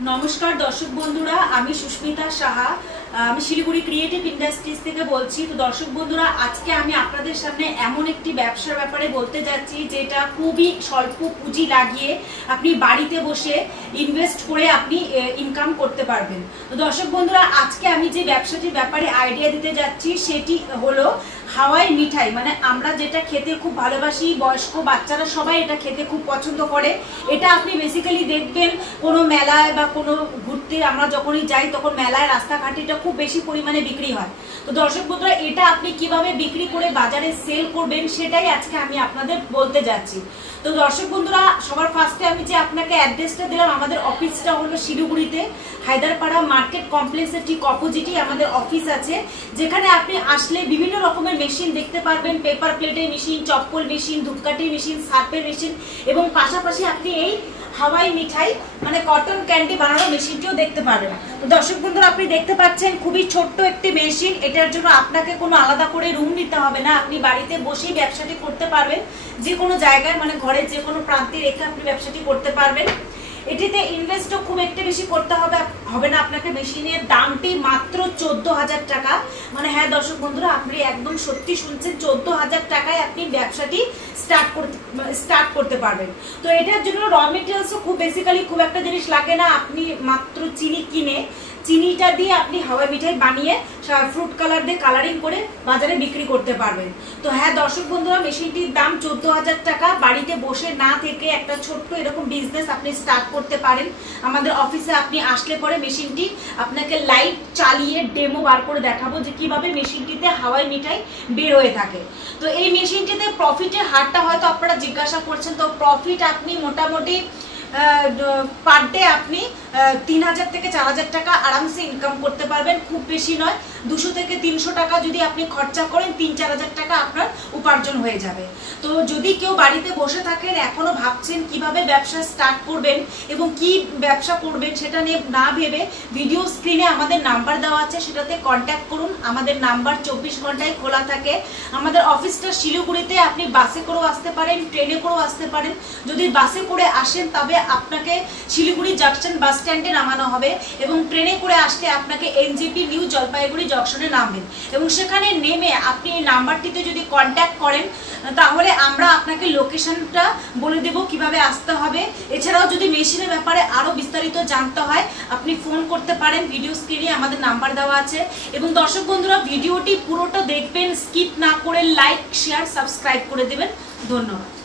नमस्कार दर्शक बंधुरा आमी सुष्मिता साहा আমি শিলিগুড়ি ক্রিয়েটিভ ইন্ডাস্ট্রিজ থেকে বলছি। তো দর্শক বন্ধুরা, আজকে আমি আপনাদের সামনে এমন একটি ব্যবসার ব্যাপারে বলতে যাচ্ছি যেটা খুবই স্বল্প পুঁজি লাগিয়ে আপনি বাড়িতে বসে ইনভেস্ট করে আপনি ইনকাম করতে পারবেন। তো দর্শক বন্ধুরা, আজকে আমি যে ব্যবসাটির ব্যাপারে আইডিয়া দিতে যাচ্ছি সেটি হলো হাওয়াই মিঠাই। মানে আমরা যেটা খেতে খুব ভালোবাসি, বয়স্ক বাচ্চারা সবাই এটা খেতে খুব পছন্দ করে। এটা আপনি বেসিক্যালি দেখবেন কোনো মেলায় বা কোনো ঘুরতে আমরা যখনই যাই তখন মেলায় রাস্তাঘাটে এটা খুব বেশি পরিমাণে বিক্রি হয়। তো দর্শক বন্ধুরা, এটা আপনি কিভাবে বিক্রি করে বাজারে সেল করবেন সেটাই আজকে আমি আপনাদের বলতে যাচ্ছি। তো দর্শক বন্ধুরা, সবার ফার্স্টে আমি যে আপনাকে অ্যাড্রেসটা দিলাম, আমাদের অফিসটা হলো শিলিগুড়িতে হায়দারপাড়া মার্কেট কমপ্লেক্সের ঠিক অপোজিটই আমাদের অফিস আছে, যেখানে আপনি আসলে বিভিন্ন রকমের মেশিন দেখতে পারবেন। পেপার প্লেটের মেশিন, চপ্পল মেশিন, ধূপকাঠির মেশিন, সার্ফের মেশিন এবং পাশাপাশি আপনি এই হাওয়াই মিঠাই মানে কটন ক্যান্ডি বানানোর মেশিনটিও দেখতে পারবেন। তো দর্শক বন্ধুরা, আপনি দেখতে পাচ্ছেন খুবই ছোট্ট একটি মেশিন। এটার জন্য আপনাকে কোনো আলাদা করে রুম নিতে হবে না, আপনি বাড়িতে বসেই ব্যবসাটি করতে পারবেন। যে কোনো জায়গায় মানে ঘরের যে কোনো প্রান্তে রেখে আপনি ব্যবসাটি করতে পারবেন। এটিতে ইনভেস্টও খুব একটা বেশি করতে হবে না আপনাকে। মেশিনের দামটি মাত্র 14,000 টাকা। মানে হ্যাঁ দর্শক বন্ধুরা, আপনি একদম সত্যি শুনছেন, 14,000 টাকায় আপনি ব্যবসাটি স্টার্ট করতে পারবেন। তো এটার জন্য র মেটেরিয়ালসও খুব বেসিক্যালি খুব একটা জিনিস লাগে না। আপনি মাত্র চিনি কিনে চিনিটা দিয়ে আপনি হাওয়াই মিঠাই বানিয়ে ফ্রুট কালার দিয়ে কালারিং করে বাজারে বিক্রি করতে পারবেন। তো হ্যাঁ দর্শক বন্ধুরা, মেশিনটির দাম 14,000 টাকা। বাড়িতে বসে না থেকে একটা ছোট্ট এরকম বিজনেস আপনি স্টার্ট করতে পারেন। আমাদের অফিসে আপনি আসলে পরে মেশিনটি আপনাকে লাইভ চালিয়ে ডেমো বার করে দেখাবো যে কিভাবে মেশিনটিতে হাওয়াই মিঠাই বের হয়ে থাকে। তো এই মেশিনটিতে প্রফিটের হারটা হয়তো আপনারা জিজ্ঞাসা করছেন। তো প্রফিট আপনি মোটামুটি পার ডে আপনি 3,000 থেকে 4,000 টাকা আরামসে ইনকাম করতে পারবেন। খুব বেশি নয়, 200 থেকে 300 টাকা যদি আপনি খরচা করেন 3-4,000 টাকা আপনার উপার্জন হয়ে যাবে। তো যদি কেউ বাড়িতে বসে থাকেন, এখনো ভাবছেন কিভাবে ব্যবসা স্টার্ট করবেন এবং কি ব্যবসা করবেন সেটা নিয়ে না ভেবে, ভিডিও স্ক্রিনে আমাদের নাম্বার দেওয়া আছে, সেটাতে কন্ট্যাক্ট করুন। আমাদের নাম্বার 24 ঘন্টায় খোলা থাকে। আমাদের অফিসটা শিলিগুড়িতে। আপনি বাসে করেও আসতে পারেন, ট্রেনে করেও আসতে পারেন। যদি বাসে করে আসেন তবে আপনাকে শিলিগুড়ি জাংশন বাস স্ট্যান্ডে নামানো হবে এবং ট্রেনে করে আসলে আপনাকে এনজেপি নিউ জলপাইগুড়ি জংশনে নামবেন এবং সেখানে নেমে আপনি এই নাম্বারটিতে যদি কন্ট্যাক্ট করেন তাহলে আমরা আপনাকে লোকেশনটা বলে দেব কিভাবে আসতে হবে। এছাড়াও যদি মেশিনের ব্যাপারে আরো বিস্তারিত জানতে হয় আপনি ফোন করতে পারেন। ভিডিও স্ক্রিনে আমাদের নাম্বার দেওয়া আছে। এবং দর্শক বন্ধুরা, ভিডিওটি পুরোটা দেখবেন, স্কিপ না করে লাইক, শেয়ার, সাবস্ক্রাইব করে দেবেন। ধন্যবাদ।